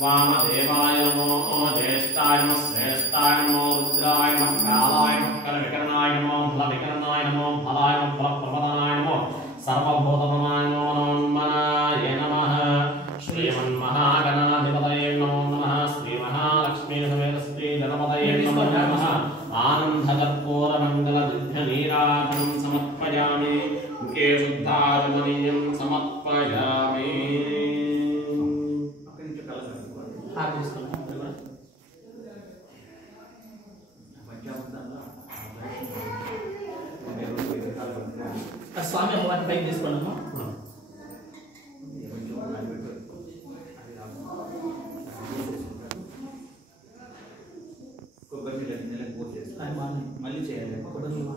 वामदेवाय नमो ज्येष्ठाय नमः श्रेष्ठाय नमो रुद्राय नमः कालाय नमः करविकरणाय नमो फलविकरणाय नमो फलाय नमः फलप्रपदाय नमो सर्वभूतमनाय नमो नमः नमः श्रीमन्महागणाधिपतये नमो नमः श्रीमहालक्ष्मी समेत श्री गणपतये नमो नमः आनन्दकर्पूरमण्डलदिव्यनीराजनं समर्पयामि मुखे शुद्धाचमनीयं समर्पयामि स्वामी अम्मवारी पైకి తీసుకోండి కొబ్బరి నీళ్ళకి పోసేసి మళ్ళీ చేయాలి కొబ్బరి నీళ్ళు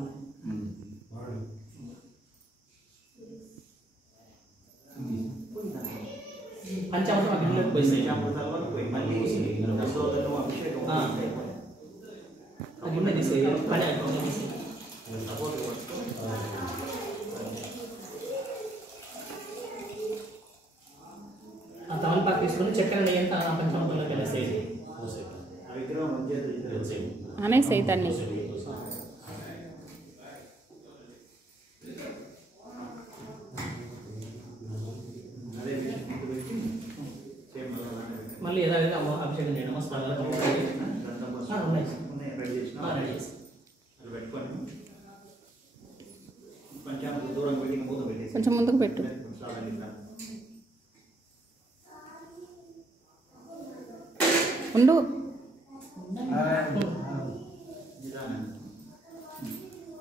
పంచామృతం అగ్నిలోకి పోయి పంచామృతాల వరకు పోయి మళ్ళీ దశోదను అభిషేకం అగ్ని తీసేయాలి పని అయిపోయింది ఆ తమలపాకు తీసుకొని చక్కెర నెయ్యంతా ఆ పంచామృతంలోకి వెళ్ళేసేది ఆ విగ్రహం ఆమె సైతాన్ని మళ్ళీ యథావిధిగా అభిషేకం చేయడం ఉన్నాయి పెట్టుకొని పంచామృత దూరం పెట్టి మూత పెట్టేసి కొంచెం ముందుకు పెట్టు ఉండు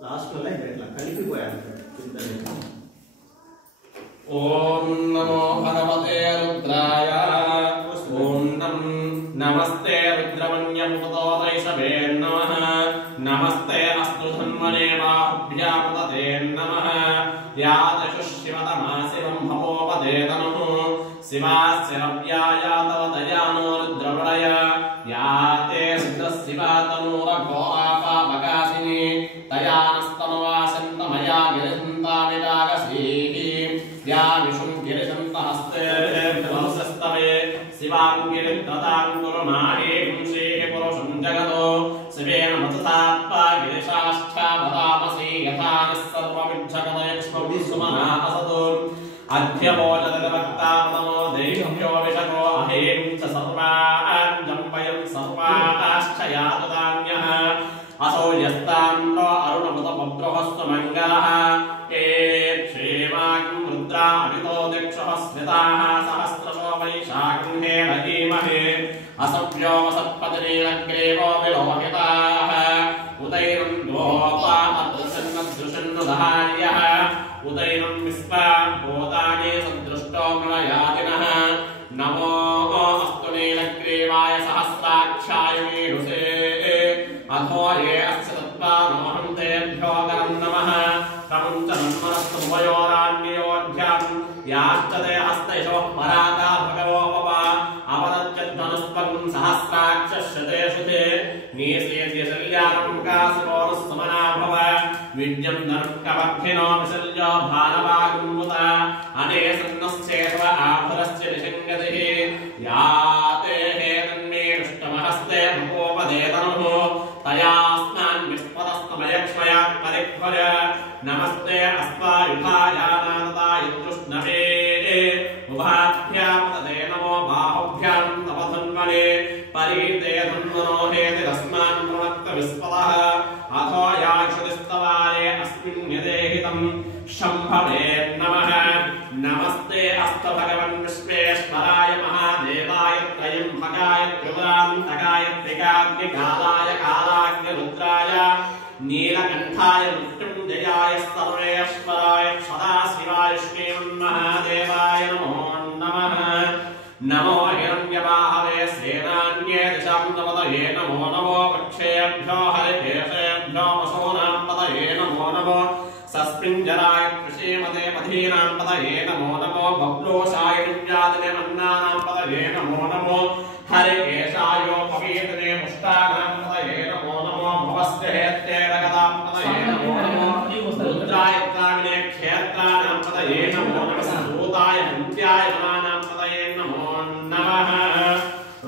లాస్ట్లో ఇట్లా కలిపిపోయాలి ओम नमो भगवते रुद्राय ओम नमस्ते रुद्रमन्यमुपतोदैषभे नमः नमस्ते अस्तु धन्वने बाहुभ्यामुदते नमः या दशुशिवतमा शिवं भवोपदेतनुः शिवास्य रव्याया तव दयानो रुद्रवलय या ते सिद्धशिवा तनूरघोरापापकाशिनी तया नस्तमवासन्तमया गिरिहन्ताविदागसीः या विशुं गिरिशन्तहस्ते विलसस्तवे शिवां गिरित्रतां कुरुमाहे पुंसेः पुरुषं जगतो शिवेन वचसात्मा गिरिशाश्चावतामसि यथा निःसर्वविज्जगतयक्ष्मविस्मना असतो अध्यवोचतवक्तामनो दैव्यो विशको अहें च सर्वान् जम्पयन् सर्वाश्च यातुतान्यः असौ यस्ताम्रो अरुणमुतपब्रहस्वमङ्गलः क्षेमाकं रुद्रा अभितो दिक्षः स्मिताः सहस्रशो वैशाखं हेमहीमहे असभ्यो वसत्पतिनीलग्रेवो विलोहिताः उदैनं गोपा अदृशन्नदृशन्नधार्यः उदैनं विश्वां भूतानि सदृष्टो मलयादिनः नमो अस्तु नीलग्रीवाय सहस्राक्षाय मीढुसे अथो ये अस्य तत्त्वानोऽहं तेभ्यो करं नमः प्रमुञ्चन्मनस्तुभयोरान्योऽध्यां याश्च ते हस्तैषवः पराता भगवो वप अपदच्यध्वनुस्पं सहस्राक्षस्य ते शुते नीसेद्य शल्यानं काशिवोरुस्समना भव विद्यं नर्कवर्धिनो विशल्यो भानवागुमुत अनेसन्नश्चेष्व आभुरस्य निषङ्गतिः या ते हेतन्मे कृष्णमहस्ते भगोपदेतनुः तयास्मान् विस्पदस्तमयक्ष्मया परिह्वज नमस्ते अस्वायुधायानानताय तृष्णवे उभाभ्यां तदे नमो बाहुभ्यां तव धन्वने परीते धन्वनो हेतिरस्मान् प्रणक्त विस्पदः अथो याक्षुतिस्तवारे अस्मिन् यदेहितं शम्भवे नमः नमस्ते अस्तु भगवन् विश्वेश्वराय महादेवाय त्रयम्बकाय त्रिपुरान्तकाय त्रिकाग्निकालाय कालाग्निरुद्राय नीलकण्ठाय मृत्युञ्जयाय सर्वेश्वराय सदाशिवाय श्रीमन्महादेवाय नमो नमः नमो हिरण्यवाह पदये नमो नमो वक्षेभ्यो हरिकेशेभ्यो वसूनां पदये नमो नमो सस्मिञ्जराय कृषीमते मधीनां पदये नमो नमो बब्लोषाय दिव्यादिने अन्नानां पदये नमो नमो हरिकेशायोपवीतने पुष्टानां पदये नमो नमो भवस्तेहेत्ते रगतां पदये नमो नमो रुद्राय कामिने क्षेत्राणां पदये नमो नमः सूताय हन्त्याय मनानां पदये नमो नमः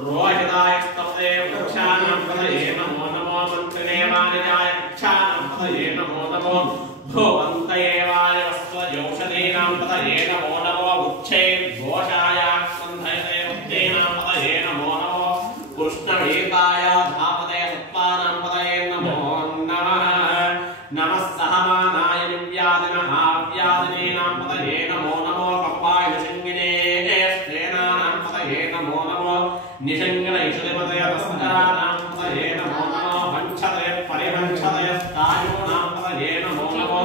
रोहिताय स्तपते वृक्षाणां पदये नमो नमो मन्त्रिणे मानिजाय वृक्षाणां पदये नमो नमो भुवन्तयेवाय वस्त्वजौषधीनां पदये नमो नमो उच्छे घोषाय स्कन्धयते बुद्धीनां पदये नमो नमो कृष्णवेदाय धापते सत्त्वानां पदये नमो नमः नमः सहमानाय दिव्यादिनः व्यादिनीनां पदये नमो नमो कप्पाय निषङ्गिने स्त्रेणानां पदये नमो नमो निषङ्गनैषधिपतय तस्कराणां पदये नमो नमो वञ्छते परिवञ्छते स्थायूनां पदये नमो नमो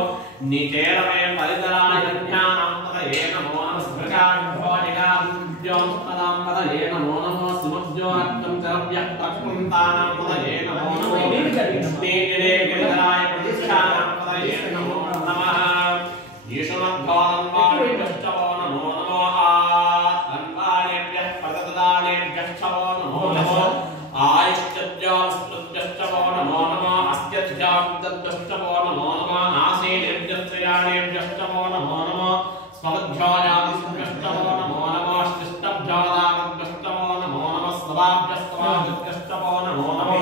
निचेरमे परिदराय धन्यानां पदये नमो नमः स्मृगाभ्योनिगाभ्यों पदां पदये नमो नमो सुमभ्योऽक्तं चरव्यक्तकृन्तानां पदये नमो नमो स्नेहिरे गिरिधराय प्रतिष्ठानां पदये नमो नमः ईशमद्भोदन्वाभ्यश्चवो नमो नमो तन्वानेभ्यः प्रददानेभ्यश्चवो नमो नमो आयुश्चर्यास्पृत्यश्चवो नमो नमो अस्त्यध्याप्तद्भ्यश्चवो नमो नमो आसीनेभ्यस्त्रयानेभ्यश्चवो नमो नमो स्वमध्यायादिभ्यश्चवो नमो नमो स्तिष्ठभ्यादाभ्यश्चवो नमो नमः स्वभाभ्यस्तवादिभ्यश्चवो नमो नमो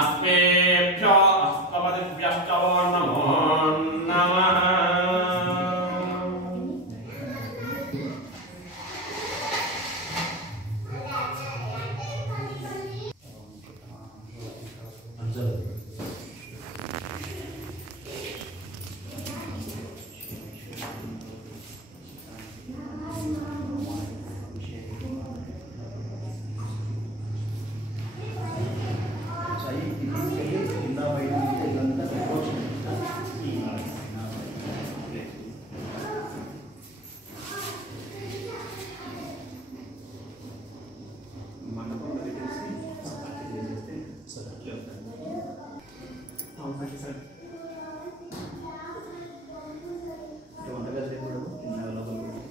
अस्मेभ्यो अस्तपदिभ्यश्चवो नमो नमः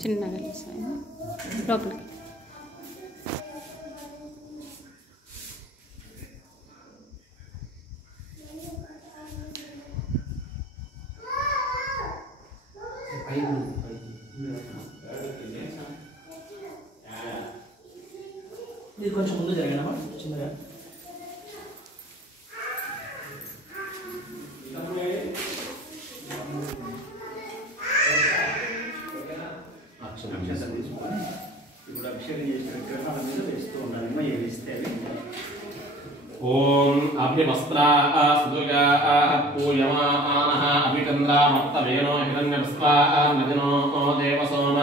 చిన్నగా లోపలికి ఇది కొంచెం ముందు జరగడమా చిన్నగా ఇప్పుడు అభిషేకం చేసిన విగ్రహాల మీద వేస్తూ ఉండాలి వేస్తే ఓం అభివస్త్రా సుదుగా పూయమానః అభిచంద్రామర్తవేనో హిరణ్యవస్త్రా నదినో దేవసోమ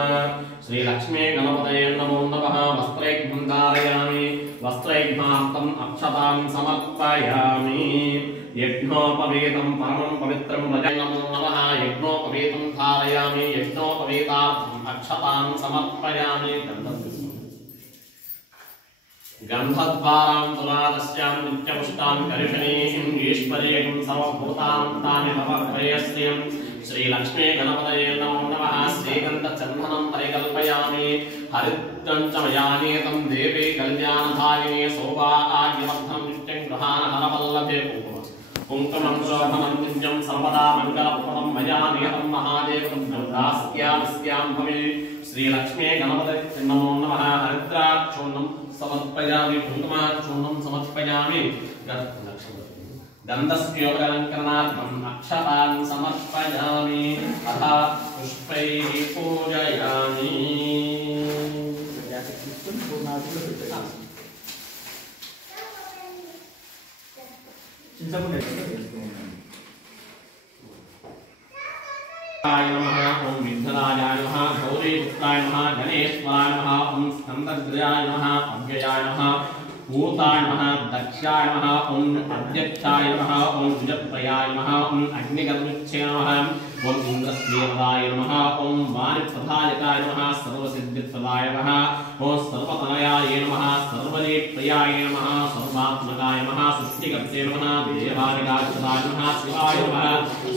శ్రీలక్ష్మీ గణపతయే నమో నమః వస్త్రైఘ్నం ధారయామి వస్త్రైఘ్నార్థం అక్షతాం సమర్పయామి యజ్ఞోపవీతం పరమం పవిత్రం భజే నమో నమః యజ్ఞోపవీతం ధారయామి యజ్ఞోపవీతార్థం అక్షతాం సమర్పయామి गंधद्वारां तुलादस्यां नित्यपुष्टां करिषणीं ईश्वरीं सर्वभूतां तानि नमः श्रीलक्ष्मी गणपतये नमो नमः श्रीगन्धचन्दनं परिकल्पयामि हरिद्रञ्चमयानीतं देवी कल्याणधारिणी सौभाग्यवर्धनं नित्यं गृहाणहरवल्लभे कुङ्कुमं शोभनं नित्यं सर्वदा मङ्गलप्रदं मया नियतं महादेवं दास्यां भवे श्रीलक्ष्मी गणपतये नमो नमः हरिद्राक्षोणं समर्पयामि कुङ्कुमाक्षोणं समर्पयामि गन्धस्योपलङ्करणार्थम् अक्षतान् समर्पयामि अथ पुष्पैः पूजयामि ओम विघ्नराजाय नमः गौरीपुत्राय नमः गणेश्वराय नमः ओम स्कन्दध्वजाय नमः अव्ययाय नमः ऊताय नमः दक्षाय नमः ओम अध्यक्षाय नमः ओम द्विजप्रियाय नमः ओम अग्निकर्मच्छे नमः ओम इंद्रस्त्रियदाय नमः ओम वाणिप्रधायकाय नमः सर्वसिद्धिप्रदाय नमः ओम सर्वतनयाय नमः सर्वनेप्रियाय नमः सर्वात्मकाय नमः सृष्टिकर्ते नमः देवादिकाक्षदाय नमः शिवाय नमः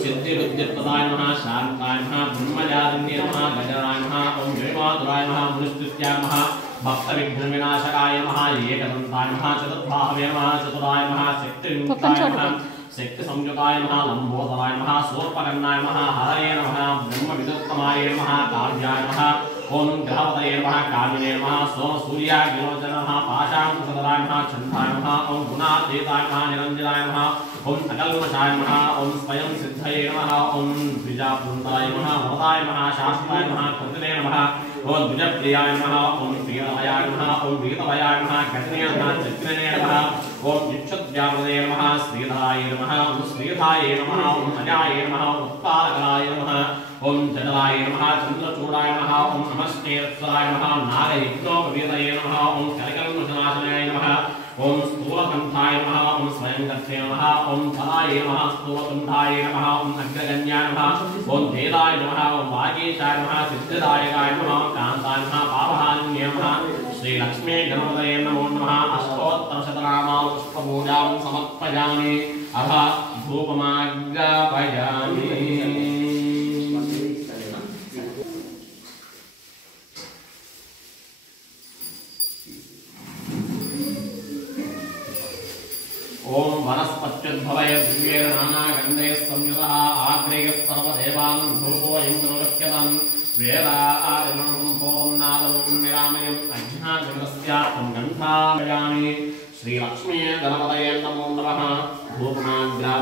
सिद्धिबुद्धिप्रदाय नमः शान्ताय नमः ब्रह्मचारिण्ये नमः गजराय नमः ओम जयमातुराय नमः मुनिस्तुत्याय नमः भक्तविघ्नविनाशकाय नमः एकदन्ताय नमः चतुर्बाहवे नमः चतुराय नमः शक्तिविमुक्ताय नमः शक्तिसंयुताय नमः लंबोदराय नमः सोपकर्णाय नमः हरये नमः ब्रह्मविदुत्तमाय नमः काव्याय नमः ओम ग्रहपतये नमः कामिने नमः सोमसूर्याग्निलोचनाय नमः पाशाङ्कुशधराय नमः चण्डाय नमः ओम गुणातीताय नमः निरञ्जनाय नमः ओम अकल्मषाय नमः ओम स्वयं सिद्धये नमः ओम द्विजापुन्ताय नमः वरदाय नमः शास्त्राय नमः कृतिने नमः ओम द्विजप्रियाय नमः ओम प्रियतमाय नमः ओम प्रीतमाय नमः गजने नमः चक्रिणे नमः ओम इच्छुद्व्यापदये नमः श्रीधराय नमः ओम श्रीधाय नमः ओम अजाय नमः ओम उत्पादकाय नमः ओम जडलाय नमः चन्द्रचूडाय नमः ओम नमस्तेश्वराय नमः नागयज्ञोपवीतये नमः ओम कलिकल्मषनाशनाय नमः ओम स्थूलकण्ठाय नमः ओम स्वयंगर्थे नमः ओम फलाय नमः स्थूलकण्ठाय नमः ओम अग्रगण्याय नमः ओम भेदाय नमः ओम वागीशाय नमः सिद्धिदायकाय नमः कान्ताय नमः पापहान्ये नमः श्रीलक्ष्मी गणपतये नमो नमः अष्टोत्तरशतनामावली पुष्पपूजां समर्पयामि अथ धूपमाज्ञापयामि ओम वनस्पत्युद्भवय दिव्येन नानागन्धैः संयुतः आग्नेयः सर्वदेवान् धूपोऽयं नमस्कृतं वेदादिमं सम्पूर्णादं निरामयम् अज्ञानगन्धस्यार्थं गन्धामयामि श्रीलक्ष्मी गणपतये नमो नमः धूपमाग्रा